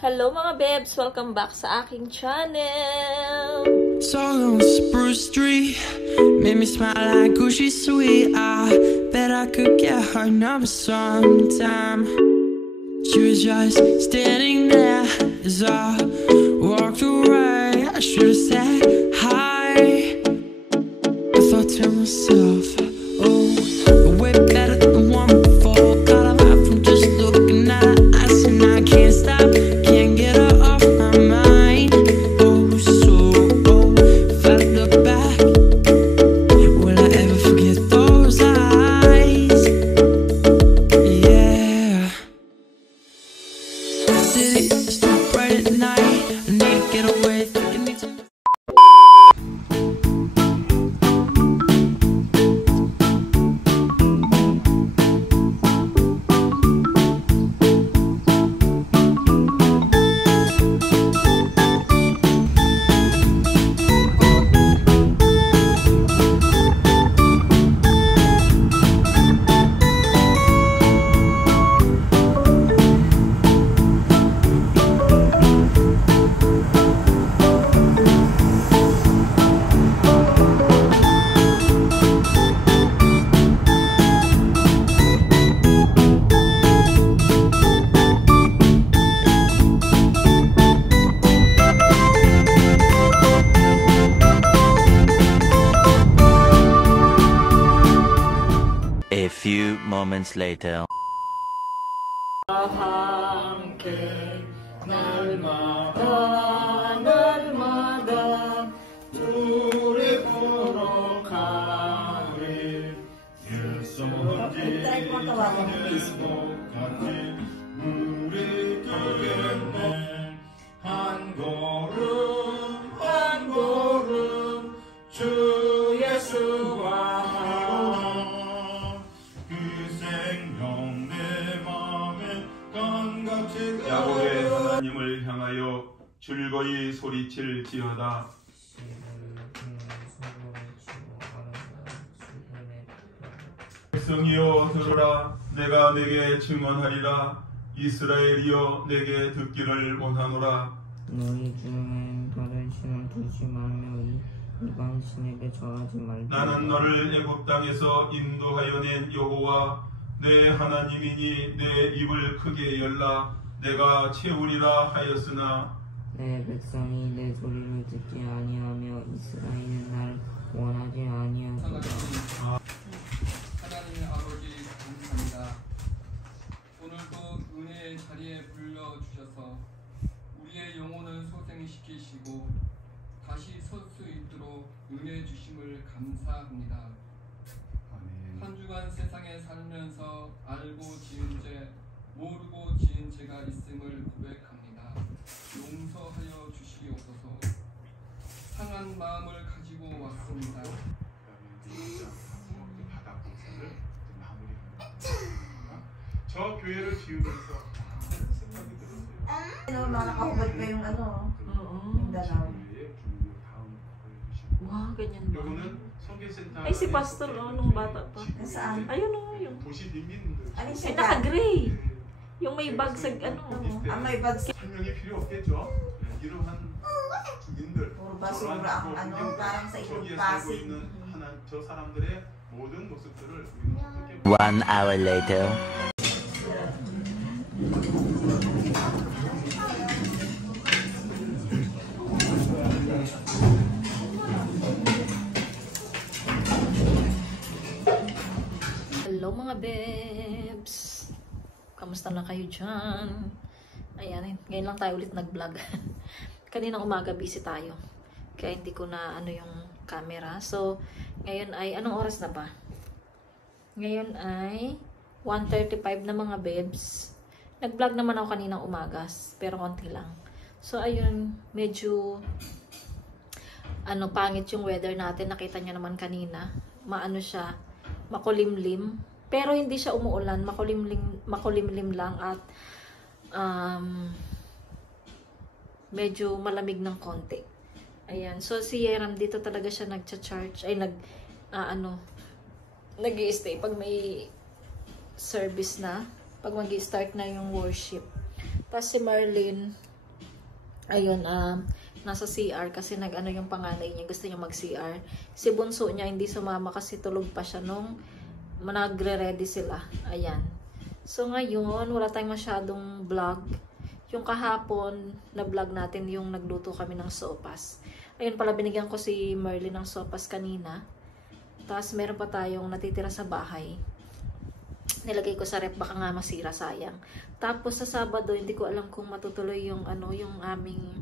Hello mga bebs! Welcome back sa aking channel! Song on Spruce Street made me smile like Gucci sweet. I bet I could get her number sometime. She was just standing there as I walked away. I should have said hi. I thought to myself, oh, way better than the one before. Got a laugh from just looking at her eyes, and I can't stop. Can't get her off my mind. Oh, so if I look back, will I ever forget those eyes? Yeah. City is too bright at night. I need to get away. Think I need to. A few moments later. 함께 날마다 둘이 걸어가리 Try ko tawagan ng Facebook. 우리 길에 한 걸음 주 예수와 그 생명 내 맘에 감각질 야곱의 하나님을 향하여 즐거이 소리칠지어다. 백성이여 들으라. 내가 내게 증언하리라. 이스라엘이여 내게 듣기를 원하노라. 너희 중에 다른 신을 두지 말며 이방 신에게 절하지 말고 나는 너를 애굽 땅에서 인도하여 낸 여호와 내 하나님이니 내 입을 크게 열라. 내가 채우리라 하였으나 내 백성이 내 소리를 듣지 아니하며 이스라엘은 날 원하지 아니하도다. 하나님의 아버지 감사합니다. 오늘도 은혜의 자리에 불러주셔서 우리의 영혼을 소생시키시고 다시 설 수 있도록 은혜 주심을 감사합니다. 한 주간 세상에 살면서 알고 지은 죄, 모르고 지은 죄가 있음을 고백합니다. 용서하여 주시옵소서. 상한 마음을 가지고 왔습니다. 저 교회를 지으면서 생각이 들었어요. Ano, nakakahubad pa yung ano, Mindanao. Wow, ganyan ba? 요거는 성계센터. Ay, si Pastor, nung bata pa. Saan? Ayun o, yung... 도시 빈민들. Ano Ay, siya? naka-gray. Yung may bagsag, ano. May bags. 설명이 필요 없겠죠. 이러한 주민들. Puro basura ang ano, parang sa 저기에 ilog 살고 Pasig. 있는 저 사람들의 모든 모습들을 우리는 어떻게 1 hour later. Hello mga bebs! Kamusta na kayo dyan? Ayan, ngayon lang tayo ulit nag-vlog. Kaninang umaga busy tayo. Kaya hindi ko na ano yung camera. So, ngayon ay, anong oras na ba? Ngayon ay 1:35 na mga bebs. Nag-vlog naman ako kaninang umagas, pero konti lang. So, ayun, medyo ano, pangit yung weather natin. Nakita niyo naman kanina. Maano siya, makulimlim. Pero hindi siya umuulan. Makulimlim lang at medyo malamig ng konti. Ayan. So, si Yeram dito talaga siya nagcha-charge. Ay, nag-i-stay pag may service na. Pag mag-i-start na yung worship. Tapos si Marlene, Ayun, nasa CR kasi nag-ano yung panganay niya, gusto niya mag-CR. Si bunso niya hindi sumama kasi tulog pa siya nung nagre-ready sila. Ayan. So ngayon, wala tayong masyadong vlog. Yung kahapon na vlog natin yung nagluto kami ng sopas. Ayun pala, binigyan ko si Merlin ng sopas kanina. Tapos meron pa tayong natitira sa bahay. Nilagay ko sa rep, baka nga masira, sayang. Tapos sa Sabado, hindi ko alam kung matutuloy yung yung aming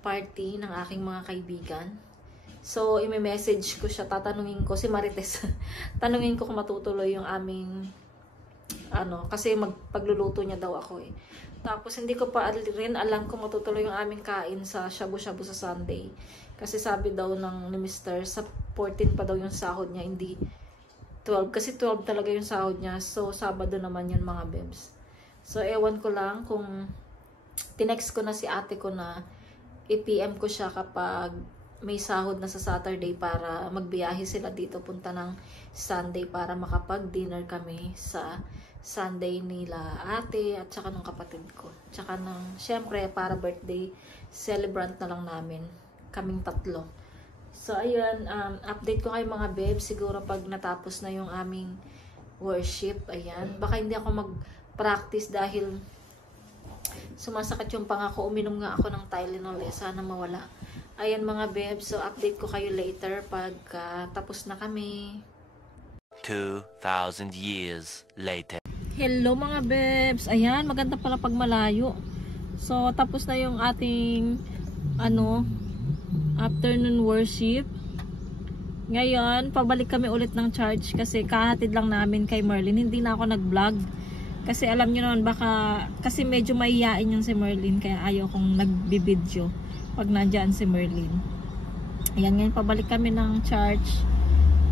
party ng aking mga kaibigan. So, i-message ko siya, tatanungin ko si Marites. Tanungin ko kung matutuloy yung aming kasi pagluluto niya daw ako eh. Tapos hindi ko pa rin alam kung matutuloy yung aming kain sa shabu-shabu sa Sunday. Kasi sabi daw ni Mr. sa 14 pa daw yung sahod niya, hindi 12. Kasi 12 talaga yung sahod niya. So, Sabado naman yun mga bebs. So, ewan ko lang kung tinext ko na si ate ko na i-PM ko siya kapag may sahod na sa Saturday para magbiyahe sila dito punta ng Sunday para makapag-dinner kami sa Sunday nila ate at saka ng kapatid ko. Tsaka syempre para birthday celebrant na lang namin. Kaming tatlo. So, ayun, update ko kayo mga babes. Siguro pag natapos na yung aming worship, ayan. Baka hindi ako mag-practice dahil sumasakit yung panga ko. Uminom nga ako ng Tylenol. Sana mawala. Ayan mga babes. So, update ko kayo later pag tapos na kami. 2,000 years later. Hello mga babes. Ayan, maganda pala pag malayo. So, tapos na yung ating afternoon worship. Ngayon, pabalik kami ulit ng church kasi kahatid lang namin kay Merlin. Hindi na ako nag-vlog. Kasi alam nyo naman, kasi medyo maiyain yung si Merlin kaya ayaw kong nag-video pag nandyan si Merlin. Ayan, ngayon pabalik kami ng church.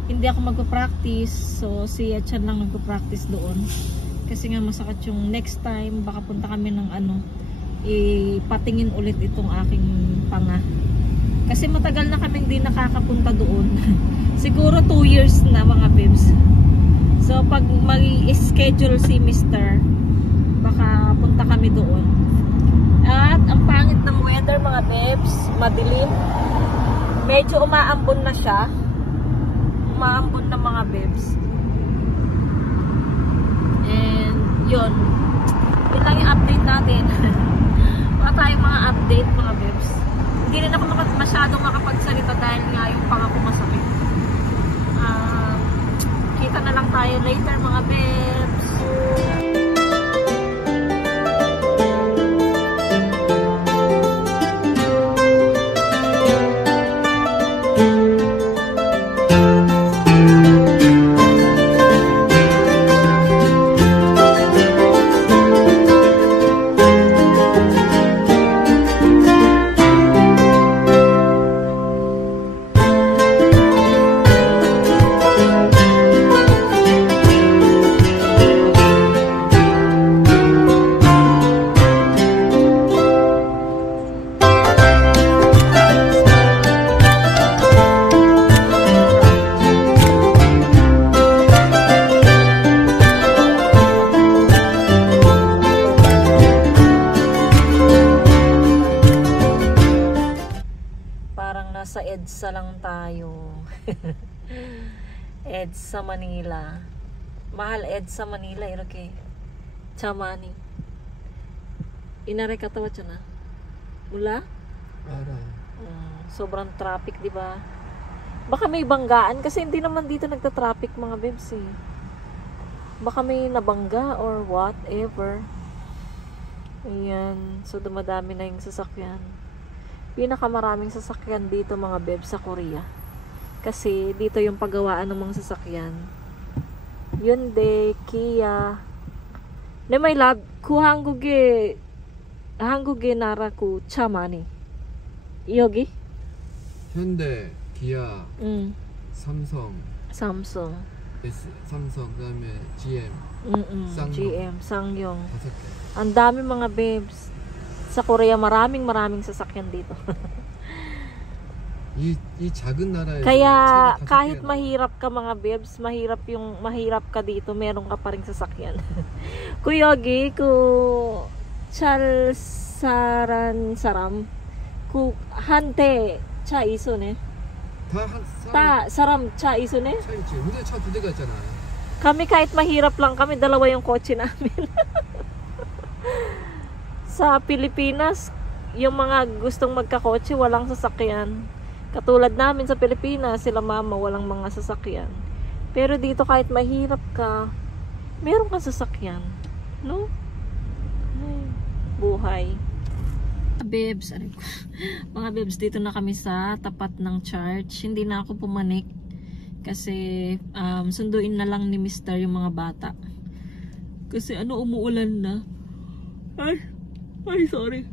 Hindi ako magpa-practice. So, si Achan lang nagpa-practice doon. Kasi nga masakit yung next time. Baka punta kami ng ipatingin ulit itong aking panga. Kasi matagal na kaming di nakakapunta doon. Siguro 2 years na mga babes. So pag mag-schedule si Mr. baka punta kami doon. At ang pangit ng weather mga babes. Madilim. Medyo umaambon na siya. Umaambon na mga babes. And yun. Yun lang yung update natin. Wala tayong mga update mga babes. Hindi rin ako masyadong makapagsalita dahil nga yung panga ko masakit. Kita na lang tayo later mga babes. Nasa EDSA lang tayo. EDSA Manila. Mahal EDSA Manila. Iroke. Chamani. Inare katawa siya na. Mula? Sobrang traffic, di ba? Baka may banggaan kasi hindi naman dito nagta-traffic mga babes eh. Baka may nabangga or whatever. Ayan. So dumadami na yung sasakyan. Pinakamaraming sasakyan dito mga babes sa Korea. Kasi dito yung paggawaan ng mga sasakyan. Hyundai, Kia. Ne may lab ku 한국에 나라고 차 많이. 여기? 현대, 기아, 삼성, 삼성 그다음에 GM, 쌍용. GM, 쌍용. 5개. Ang dami mga babes. Sa Korea maraming sasakyan dito. 이 작은 나라에 Kaya kahit mahirap ka mga babes, mahirap ka dito, meron ka pa ring sasakyan. Kuyogi, ku 잘 사람 한대 차 있어네. 사람 차 있어네. 차 있지. 근데 차 2대가 있잖아. Kami kahit mahirap lang kami, dalawa yung kotse namin. Sa Pilipinas, yung mga gustong magkakotse, walang sasakyan. Katulad namin sa Pilipinas, sila mama, walang mga sasakyan. Pero dito kahit mahirap ka, meron kang sasakyan. No? Ay, buhay. Bebs, mga bebs, dito na kami sa tapat ng church. Hindi na ako pumanik kasi sunduin na lang ni Mr. yung mga bata. Kasi umuulan na. Ay, sorry.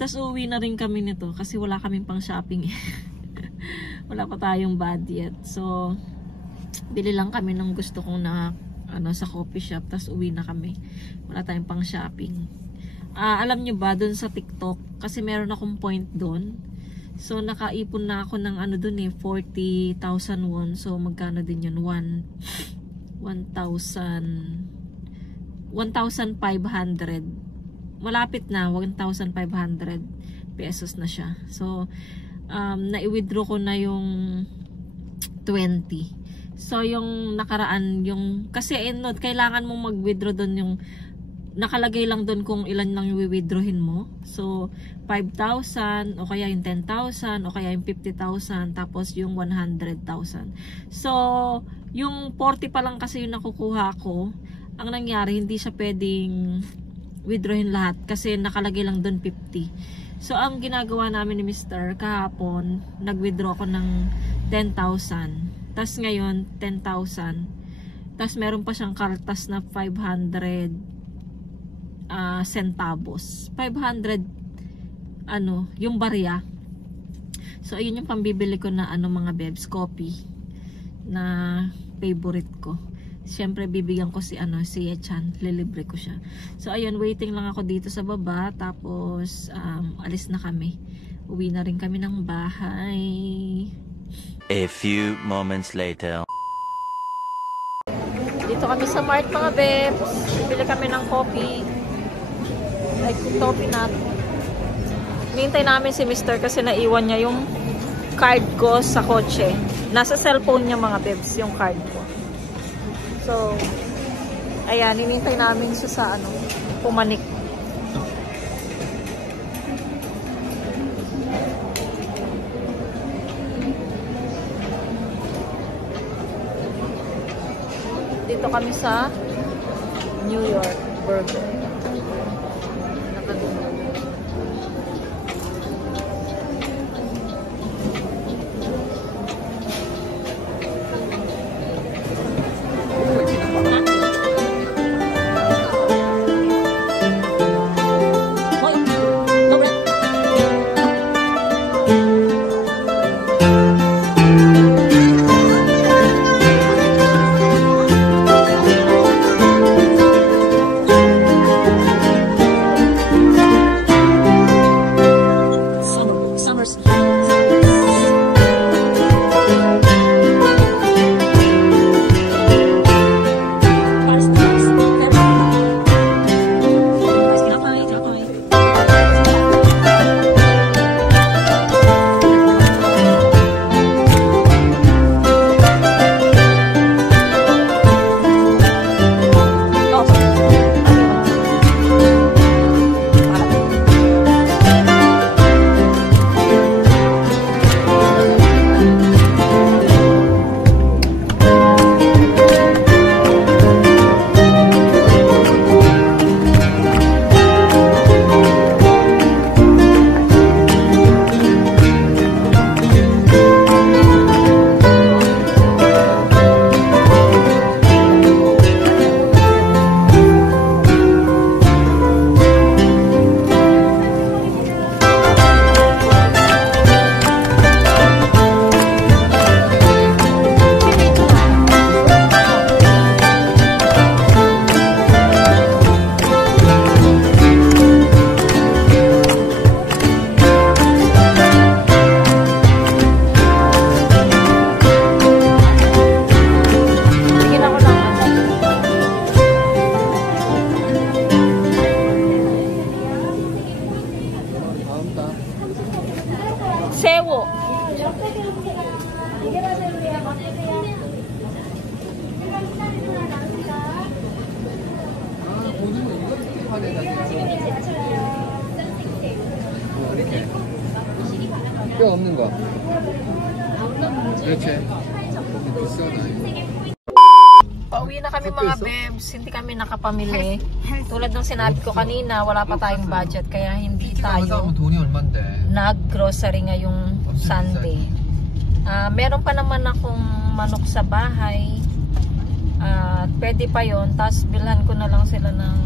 Tas uwi na rin kami nito kasi wala kaming pang shopping. Wala pa tayong budget. So, bili lang kami ng gusto kong na sa coffee shop. Tas uwi na kami. Wala tayong pang shopping. Alam nyo ba, dun sa TikTok, kasi meron akong point dun. So, nakaipon na ako ng dun 40,000 won. So, magkano din yun? 1,500. Malapit na, 1,500 pesos na siya. So, nai-withdraw ko na yung 20. So, yung nakaraan, kasi kailangan mong mag-withdraw dun yung nakalagay lang doon kung ilan lang yung withdrawin mo. So, 5,000 o kaya yung 10,000 o kaya yung 50,000 tapos yung 100,000. So, yung 40 pa lang kasi yung nakukuha ko. Ang nangyari, hindi siya pwedeng withdrawin lahat kasi nakalagay lang doon 50. So, ang ginagawa namin ni Mr. kahapon, nag-withdraw ko ng 10,000. Tapos ngayon, 10,000. Tapos meron pa siyang kartas na 500 centavos. 500 yung barya. So ayun yung pambibili ko na mga bebs, coffee na favorite ko. Siyempre bibigyan ko si Yechan, lilibre ko siya. So ayun, waiting lang ako dito sa baba tapos alis na kami. Uwi na rin kami ng bahay. A few moments later. Dito kami sa Mart mga bebs. Bibili kami ng coffee. Like coffee natin. Hintay namin si Mr. kasi naiwan niya yung card ko sa kotse. Nasa cellphone niya mga bebs yung card ko. So, ayan, hinintay namin siya sa pumanik. Dito kami sa New York Burger. po. 고등어 이렇게 화내다 이렇게 뼈 없는 거. 그렇지. 비싸네. Pauwi na kami mga bebs, hindi kami nakapamili. Tulad ng sinabi ko kanina, wala pa tayong budget kaya hindi tayo 돈이 얼만데? nag-grocery ngayong Sunday. Meron pa naman akong manok sa bahay. Pwede pa yon. Tapos bilhan ko na lang sila ng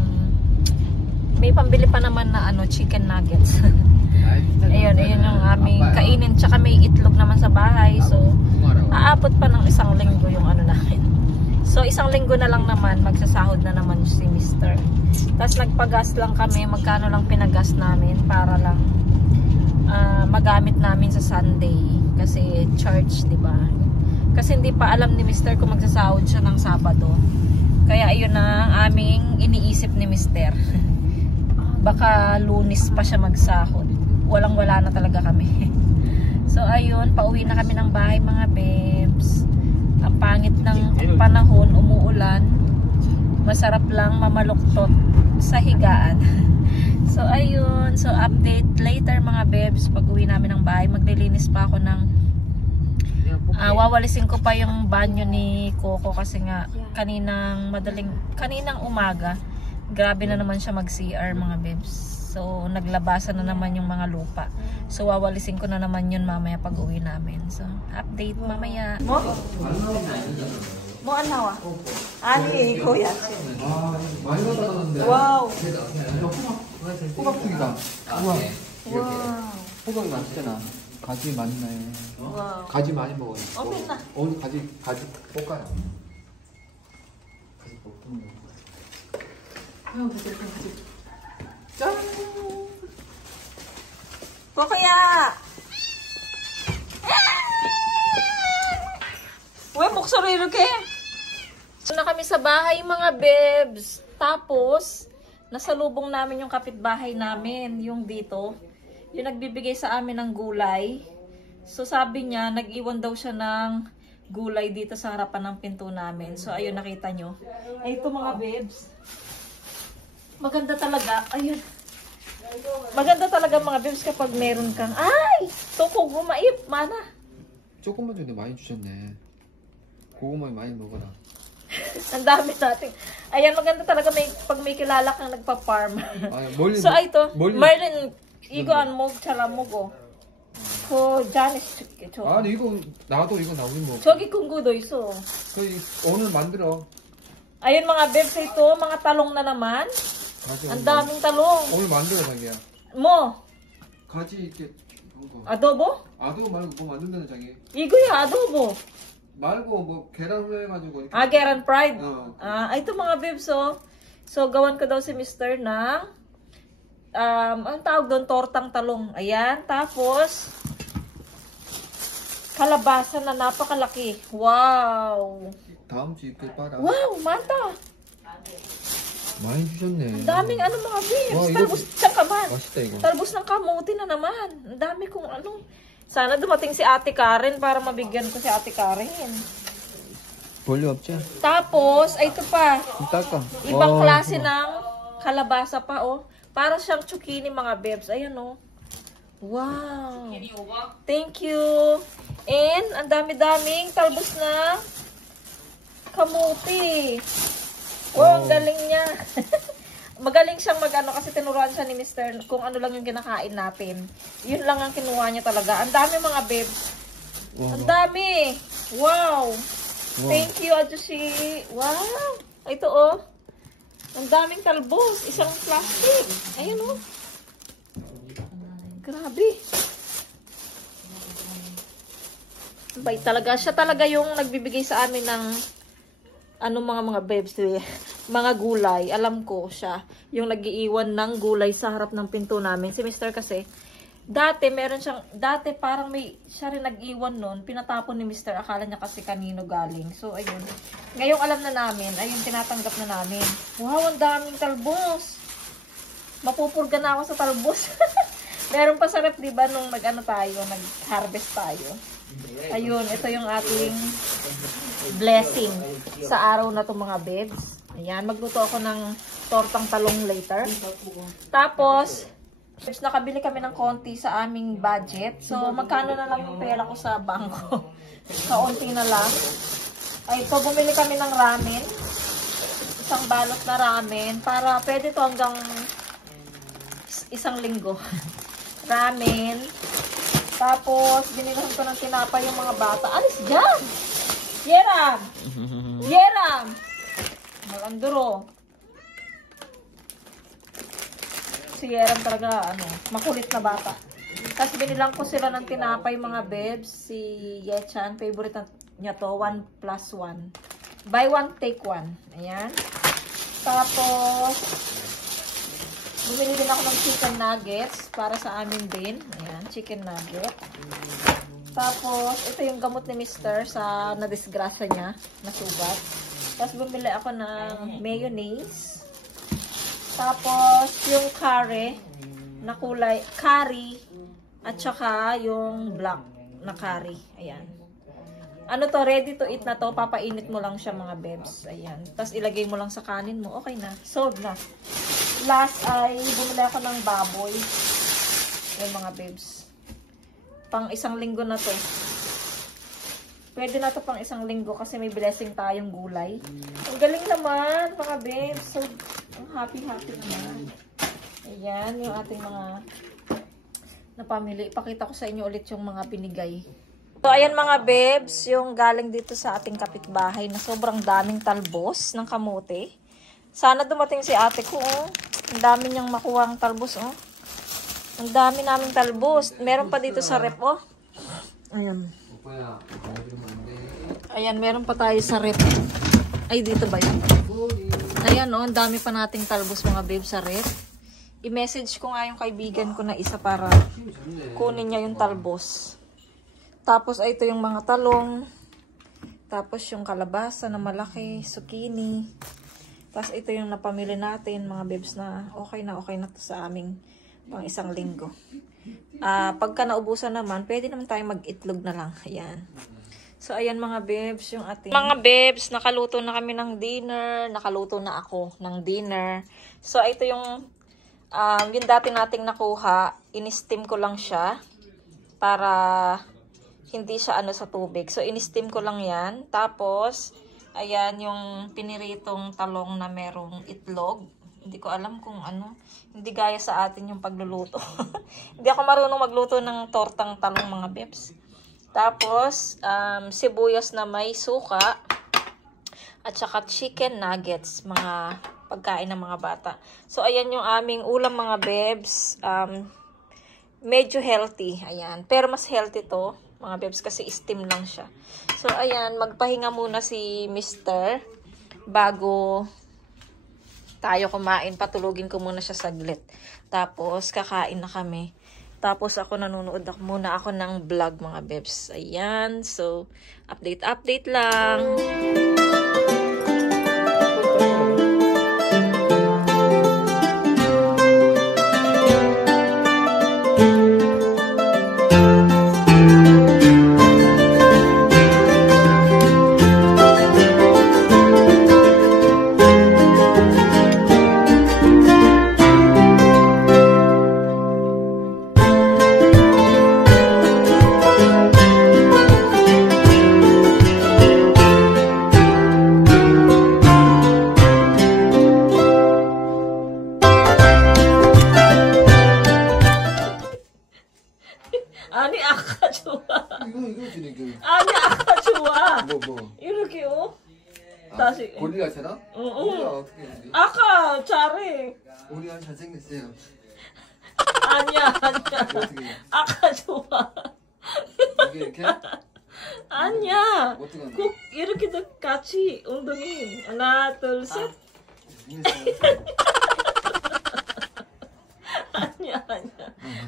may pambili pa naman na chicken nuggets. ayun yung aming kainin. Tsaka may itlog naman sa bahay. So, aabot pa ng 1 linggo yung namin. So, 1 linggo na lang naman, magsasahod na naman si Mr. Tapos nagpagas lang kami, magkano lang pinagas namin para lang magamit namin sa Sunday. Kasi church, di ba? Kasi hindi pa alam ni Mr. kung magsasahod siya ng Sabado. Kaya ayun na ang aming iniisip ni Mr. Baka Lunes pa siya magsahod. Walang-wala na talaga kami. So, ayun, pauwi na kami ng bahay mga babes. Ang pangit ng panahon, umuulan. Masarap lang mamaluktot sa higaan. So, ayun. So, update later mga babes. Pag uwi namin ng bahay, maglilinis pa ako ng wawalisin ko pa yung banyo ni Coco kasi nga kaninang umaga grabe na naman siya mag-CR mga babes. So, naglabasan na naman yung mga lupa. So, wawalisin ko na naman yun mamaya pag uwi namin. So, update mamaya. Mo anawa? Ani, kuya. 많이 받았는데. Wow. 호박죽이다. 우와. Wow. 호박이 맛있잖아. 가지 맛있네. Wow. 가지 많이 먹어요. 오케이 나. 오늘 가지 볶아요. 가지 볶는 거. 짠! Kuya! Uy, muksaro iruke. So, na kami sa bahay mga bebs. Tapos, nasalubong namin yung kapitbahay namin, yung dito. Yung nagbibigay sa amin ng gulay. So, sabi niya, nag-iwan daw siya ng gulay dito sa harapan ng pinto namin. So, ayun, nakita nyo. Ay, ito mga bebs. Maganda talaga. Ayun. Maganda talaga mga bebs kapag meron kang tukog gumaip. Mana? 조금만 전에 많이 주셨네. 고구마 많이 먹어라. Ang dami natin. Ayan, maganda talaga pag may kilala kang nagpa-farm. So, ito. Marlin, 이거 안 먹고. 자니스 저. 아니 이거 나도 이거 나오니 뭐. 저기 궁구도 있어. 오늘 만들어. Ayun mga bebs, ito mga talong na naman. Ang daming talong. 오늘 만들어 자기야. Mo. 가지 이렇게 adobo? 아도보 말고 뭐 만든다는 자기. 이거야 adobo. 말고 뭐 계란으로 해가지고. 계란 fried. Ito mga bebs So gawan ko daw si Mr. ng ang tawag doon, tortang talong. Ayan, tapos kalabasa na napakalaki. Wow! 다음 주 이렇게 빨아. Wow, mata! 많이 주셨네. Ang daming mga bibs. Wow, Talbos ng kaman. 맛있다 이거. Talbos ng kamuti na naman. Ang dami kong Sana dumating si Ate Karen para mabigyan ko si Ate Karen. 볼일 없지? Tapos, ito pa. 닦아. Ibang klase ng kalabasa pa, Para siyang zucchini mga bebs. Ayan, Wow. Thank you. And, ang dami-daming talbos na kamuti. Ang galing niya. Magaling siyang kasi tinuruan siya ni Mr. kung ano lang yung kinakain natin. Yun lang ang kinuha niya talaga. Ang dami mga bebs. Ang dami. Wow. Thank you, Ajushi. Wow. Ito, Ang daming talbos. Isang plastic. Ayun, Grabe. Bait talaga. Siya talaga yung nagbibigay sa amin ng mga bebs, mga gulay. Alam ko siya. Yung nag-iiwan ng gulay sa harap ng pinto namin. Si Mr. kasi, dati parang siya rin nag-iwan nun. Pinatapon ni Mr. Akala niya kasi kanino galing. So, ayun. Ngayong alam na namin, ayun, tinatanggap na namin. Wow, ang daming talbos. Mapupurga na ako sa talbos. Meron pa sa ref, di ba, nung nag-harvest tayo. Ayun, ito yung ating blessing sa araw na to mga bebs. Ayan, magluto ako ng tortang talong later. Tapos, nakabili kami ng konti sa aming budget. So, magkano na lang yung pera ko sa bangko? Kaunti na lang. Ay, ito, bumili kami ng ramen. Isang balot na ramen. Para pwede to hanggang isang linggo. Ramen. Tapos, binilahan ko ng tinapay yung mga bata. Alis dyan! Yeram! Yeram! Malanduro. Si Yeram talaga, makulit na bata. Tapos, binilang ko sila ng tinapay mga bebs. Si Yechan, favorite niya to, 1+1. Buy one, take one. Ayan. Tapos, bumili din ako ng chicken nuggets para sa amin din. Ayan, chicken nugget. Tapos, ito yung gamot ni Mr. sa nadisgrasya niya, na sugat. Tapos, bumili ako ng mayonnaise. Tapos, yung curry na kulay, curry, at saka yung black na curry. Ayan. Ano to, ready to eat na to. Papainit mo lang siya mga bebs. Ayan. Tapos, ilagay mo lang sa kanin mo. Okay na. Sold na. Last ay bumili ako ng baboy. Yung mga babes. Pang isang linggo na to. Pwede na to pang isang linggo kasi may blessing tayong gulay. Ang galing naman mga babes. So, ang happy naman. Ayan yung ating mga napamili. Ipakita ko sa inyo ulit yung mga binigay. So, ayan mga babes, yung galing dito sa ating kapitbahay na sobrang daming talbos ng kamote. Sana dumating si ate ko, oh. Ang dami niyang makuha ang talbos, oh. Ang dami naming talbos. Meron pa dito sa rep, oh. Ayan. Ayan, meron pa tayo sa rep. Ay, dito ba yun? Ayan, oh. Ang dami pa nating talbos, mga babe, sa rep. I-message ko nga yung kaibigan ko na isa para kunin niya yung talbos. Tapos, ay ito yung mga talong. Tapos, yung kalabasa na malaki, zucchini. Tapos, ito yung napamili natin, mga bebs, na okay na to sa aming pang isang linggo. Pagka naubusan naman, pwede naman tayo mag-itlog na lang. Ayan. So, ayan mga bebs, yung ating... Mga bebs, nakaluto na kami ng dinner. Nakaluto na ako ng dinner. So, ito yung dati nating nakuha. In-steam ko lang siya para hindi siya sa tubig. So, in-steam ko lang yan. Tapos, ayan yung piniritong talong na merong itlog. Hindi ko alam kung hindi gaya sa atin yung pagluluto. Hindi ako marunong magluto ng tortang talong mga bebs. Tapos, sibuyas na may suka. At saka chicken nuggets. Mga pagkain ng mga bata. So, ayan yung aming ulam mga bebs. Medyo healthy. Ayan. Pero mas healthy to mga bebs kasi steam lang siya. So, ayan, magpahinga muna si Mr. bago tayo kumain. Patulugin ko muna siya saglit. Tapos, kakain na kami. Tapos, nanonood muna ako ng vlog mga bebs. Ayan. So, update lang. 아니 아까 좋아. 이거 지금 아니 아까 좋아. 뭐 이렇게 다시. 고릴라처럼? 고릴라 어떻게 해야지? 아까 잘해. 고릴라 잘생겼어요. 아니야. 어떻게? 아까 좋아. 이렇게? 아니야. 어떻게 하는 꼭 이렇게 같이 엉덩이 하나 둘 셋. 아니야.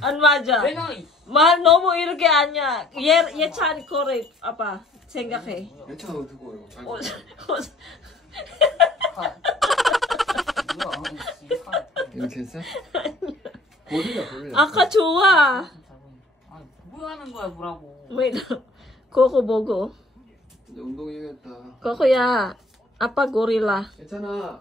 안 맞아. 말 너무 이렇게 아니야. 얘 찬 거래 아빠 생각해. 예찬 어떻게 해요? 이렇게 했어? 고릴라. 아까 좋아. 아니 뭐 하는 거야 뭐라고. Wait. Coco 보고. 이제 운동해야겠다. Coco야. 아빠 고릴라. 괜찮아.